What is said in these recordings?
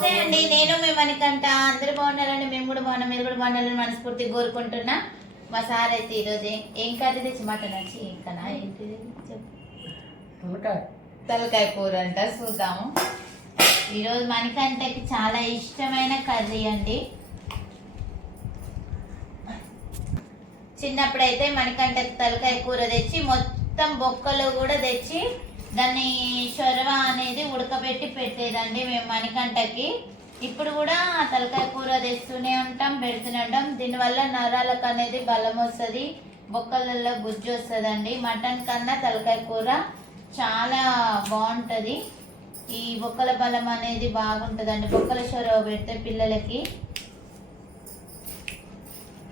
నమస్తే అండి. నేను మీ మనకంట అందరూ బాగున్నారని మేము కూడా బాగున్నాం. మీరు కూడా బాగున్నారని మనస్ఫూర్తి కోరుకుంటున్నా. మా సార్ అయితే ఈరోజు ఏం- ఏం కర్రీ తెచ్చి మటన్ వచ్చి ఇంకా ఏంటిది? చెప్పు. తలకాయ. కూర అంట. చూద్దాము. ఈరోజు మనకంటకి చాలా ఇష్టమైన కర్రీ అండి. చిన్నప్పుడైతే మనకంటకి తలకాయ కూర తెచ్చి మొత్తం బొక్కలు కూడా తెచ్చి దాన్ని షొరవ అనేది ఉడకబెట్టి పెట్టేదండి మేము మణికంటకి ఇప్పుడు కూడా తలకాయ కూర తెస్తూనే ఉంటాం పెడుతూనే ఉంటాం. దీనివల్ల నరాలకు అనేది బలం వస్తుంది బొక్కలలో గుజ్జు వస్తుందండి. మటన్ కన్నా తలకాయ కూర చాలా బాగుంటుంది. ఈ బొక్కల బలం అనేది బాగుంటుందండి. బొక్కల షొరవ పెడితే పిల్లలకి.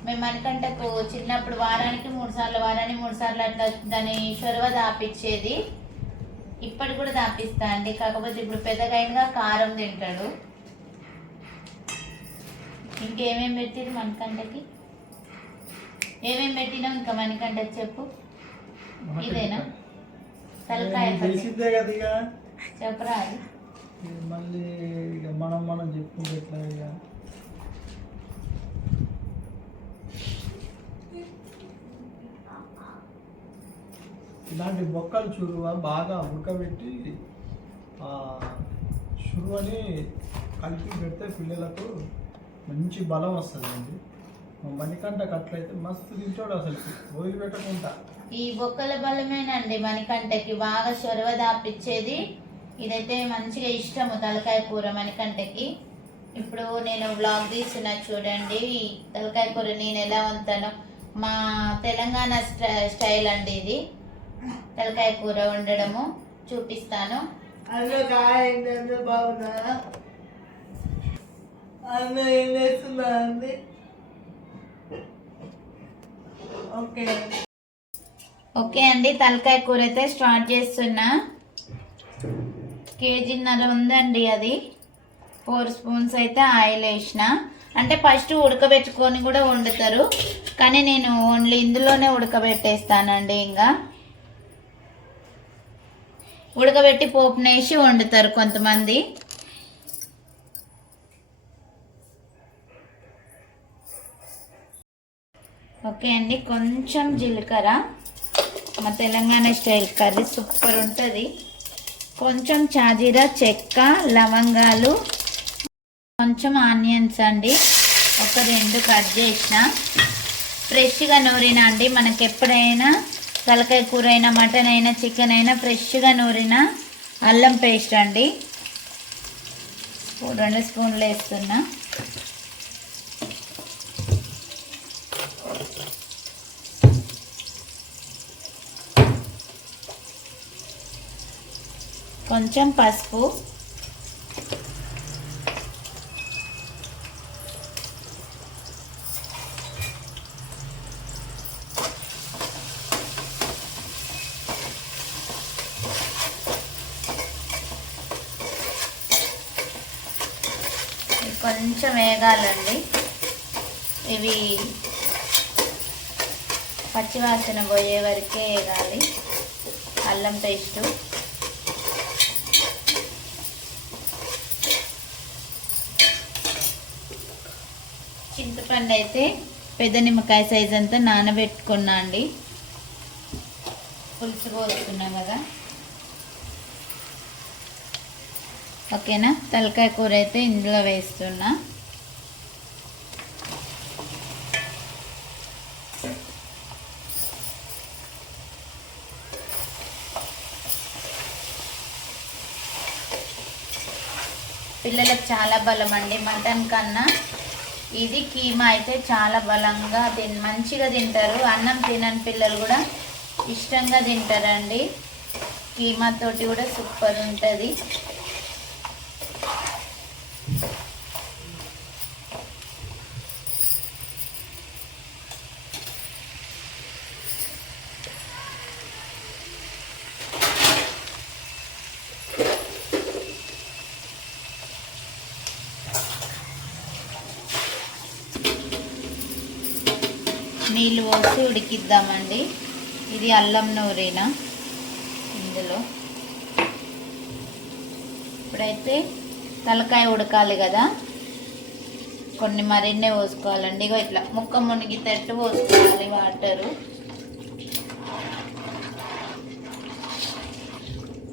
మేము మణికంటకు చిన్నప్పుడు వారానికి మూడు సార్లు వారానికి మూడు సార్లు అట్లా దాని షొరవ దాపిచ్చేది ఇప్పటి కూడా దాపిస్తా అండి. కాకపోతే ఇప్పుడు పెద్దగైనగా కారం తింటాడు. ఇంకేమేం పెట్టిరు మనకంటకి ఏమేం పెట్టినావు ఇంకా మనకంటకి చెప్పు? ఇదేనా? తలకాయ నేను తెలిసిందే కదా ఇక. చెప్పరా అది ఇది మళ్ళీ మనం మనం చెప్పుకుంటే ఇలాంటి బొక్కలు చురువ బాగా ఉడకబెట్టి చురువని కలిపి పెడితే పిల్లలకు మంచి బలం వస్తుంది అండి మణికంట కట్లయితే మస్తు తింటాడు అసలు. వదిలిపెట్టకుండా ఈ బొక్కల బలమేనండి మణికంటకి బాగా చొరవ దాపిచ్చేది. ఇదైతే మంచిగా ఇష్టము తలకాయ కూర మణికంటకి ఇప్పుడు నేను బ్లాగ్ తీస్తున్నా చూడండి. తలకాయ కూర నేను ఎలా వంతానో మా తెలంగాణ స్టై స్టైల్ అండి ఇది. తలకాయ కూర వండడము చూపిస్తాను. అందులో కాయ ఏంటంటే బాగున్నారా? అందులో ఏం ఓకే. ఓకే అండి తలకాయ కూర అయితే స్టార్ట్ చేస్తున్నా. కేజీన్నర ఉందండి అది. ఫోర్ స్పూన్స్ అయితే ఆయిల్ వేసిన. అంటే ఫస్ట్ ఉడకబెట్టుకొని కూడా వండుతారు. కానీ నేను ఓన్లీ ఇందులోనే ఉడకబెట్టేస్తానండి ఇంకా. ఉడకబెట్టి పోపునేసి వండుతారు కొంతమంది. ఓకే అండి కొంచెం జీలకర్ర మా తెలంగాణ స్టైల్ కర్రీ సూపర్ ఉంటుంది. కొంచెం చాజీరా చెక్క లవంగాలు కొంచెం ఆనియన్స్ అండి. ఒక రెండు కట్ చేసిన. ఫ్రెష్గా నూరిన అండి మనకి ఎప్పుడైనా తలకాయ కూర అయినా మటన్ అయినా చికెన్ అయినా ఫ్రెష్గా నూరిన అల్లం పేస్ట్ అండి. రెండు స్పూన్లు వేస్తున్నా. కొంచెం పసుపు. కొంచెం వేగాలండి. ఇవి పచ్చివాసన పోయే వరకే వేగాలి. అల్లం పేస్టు. చింతపండు అయితే పెద్ద నిమ్మకాయ సైజ్ అంతా నానబెట్టుకున్నా అండి. పులుసు పోసుకున్నాం కదా. ఓకేనా? తలకాయ కూర అయితే ఇందులో వేస్తున్నా. పిల్లలకు చాలా బలం అండి మటన్ కన్నా. ఇది కీమా అయితే చాలా బలంగా తిన్ మంచిగా తింటారు. అన్నం తినని పిల్లలు కూడా ఇష్టంగా తింటారండి. కీమా తోటి కూడా సూపర్ ఉంటుంది. నీళ్ళు పోసి ఉడికిద్దామండి. ఇది అల్లం నూరిన? ఇందులో. ఇప్పుడైతే తలకాయ ఉడకాలి కదా. కొన్ని మరిన్నే పోసుకోవాలండి. ఇగో ఇట్లా ముక్క మునిగితట్టు పోసుకోవాలి వాటరు.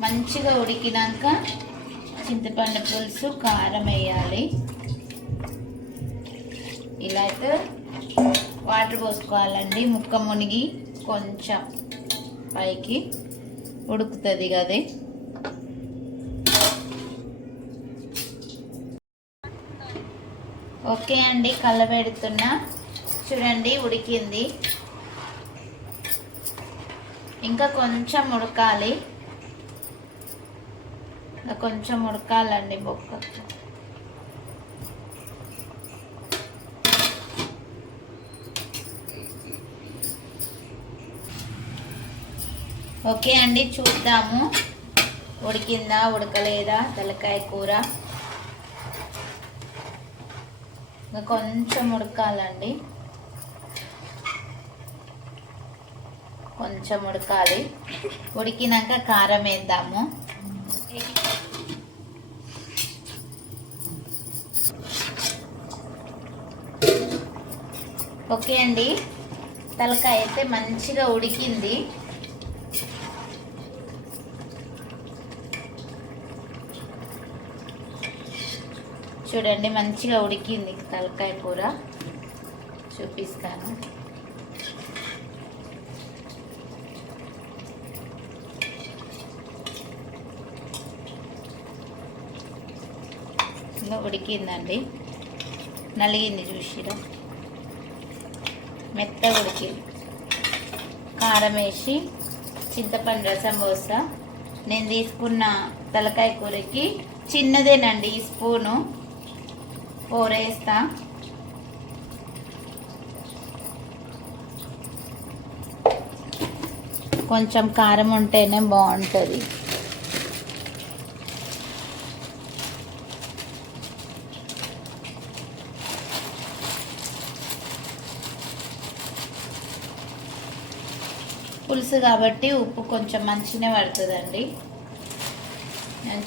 మంచిగా ఉడికినాక చింతపండు పులుసు కారం వేయాలి. ఇలా అయితే వాటర్ పోసుకోవాలండి. ముక్క మునిగి కొంచెం పైకి ఉడుకుతుంది కదే ఓకే అండి కలబెడుతున్నా చూడండి ఉడికింది. ఇంకా కొంచెం ఉడకాలి. కొంచెం ఉడకాలండి బొక్క ఓకే అండి చూద్దాము. ఉడికిందా ఉడకలేదా తలకాయ కూర? ఇంకా కొంచెం ఉడకాలండి. కొంచెం ఉడకాలి. ఉడికినాక కారం వేద్దాము. ఓకే అండి. తలకాయ అయితే మంచిగా ఉడికింది. చూడండి మంచిగా ఉడికింది తలకాయ కూర. చూపిస్తాను. ఉడికిందండి. నలిగింది చూసిరా? మెత్తగా ఉడికింది. కారం వేసి చింతపండు రసం పోస్తా నేను తీసుకున్న తలకాయ కూరకి చిన్నదేనండి ఈ స్పూను. పోరేస్తా కొంచెం కారం ఉంటేనే బాగుంటుంది. పులుసు కాబట్టి ఉప్పు కొంచెం మంచిగా పడుతుందండి.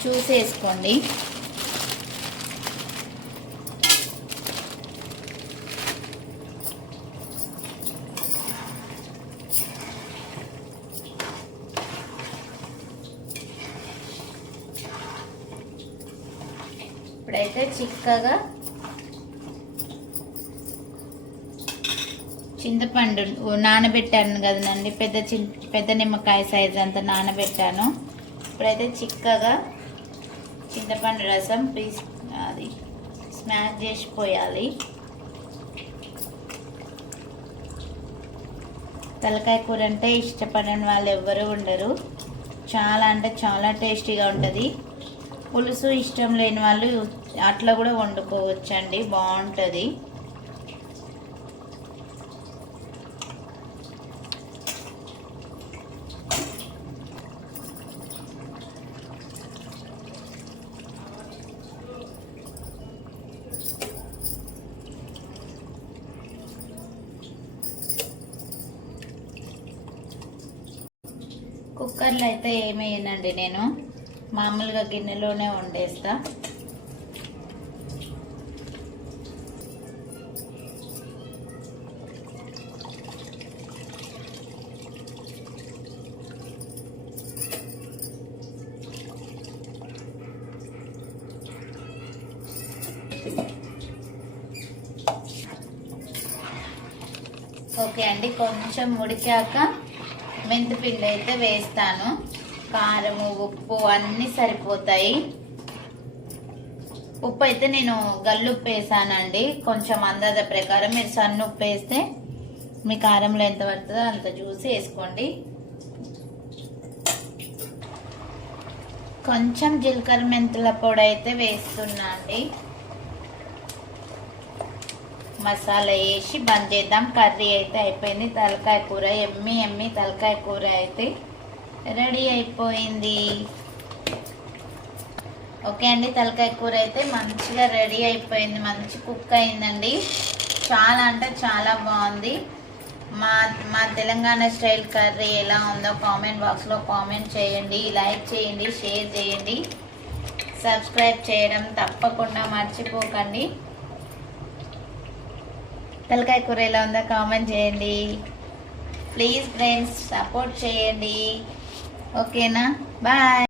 చూసి వేసుకోండి ఇప్పుడైతే చిక్కగా చింతపండు నానబెట్టాను కదనండి పెద్ద చిన్ పెద్ద నిమ్మకాయ సైజ్ అంత నానబెట్టాను. ఇప్పుడైతే చిక్కగా చింతపండు రసం పీస్ అది స్మాష్ చేసి పోయాలి తలకాయ కూర అంటే ఇష్టపడని వాళ్ళు ఎవ్వరూ ఉండరు. చాలా అంటే చాలా టేస్టీగా ఉంటుంది. పులుసు ఇష్టం లేని వాళ్ళు అట్లా కూడా వండుకోవచ్చండి బాగుంటుంది. కుక్కర్లో అయితే ఏమేయనండి నేను. మామూలుగా గిన్నెలోనే వండేస్తా. ఓకే అండి కొంచెం ఉడికాక మెంతిపిండి అయితే వేస్తాను. కారము ఉప్పు అన్నీ సరిపోతాయి. ఉప్పు అయితే నేను గల్లుప్పు వేసానండి. కొంచెం అందాజ ప్రకారం మీరు సన్న ఉప్పు వేస్తే మీ కారంలో ఎంత పడుతుందో అంత చూసి వేసుకోండి. కొంచెం జీలకర్ర మెంతుల పొడి అయితే వేస్తున్నా అండి మసాలా వేసి బంద్ చేద్దాం. కర్రీ అయితే అయిపోయింది. తలకాయ కూర ఎమ్మి ఎమ్మి తలకాయ కూర అయితే రెడీ అయిపోయింది. ఓకే అండి తలకాయ కూర అయితే మంచిగా రెడీ అయిపోయింది. మంచి కుక్ అయిందండి. చాలా అంటే చాలా బాగుంది. మా మా తెలంగాణ స్టైల్ కర్రీ ఎలా ఉందో కామెంట్ బాక్స్లో కామెంట్ చేయండి. లైక్ చేయండి షేర్ చేయండి. సబ్స్క్రైబ్ చేయడం తప్పకుండా మర్చిపోకండి. తలకాయ కూర ఎలా ఉందో కామెంట్ చేయండి. ప్లీజ్ ఫ్రెండ్స్ సపోర్ట్ చేయండి. ఓకేనా బాయ్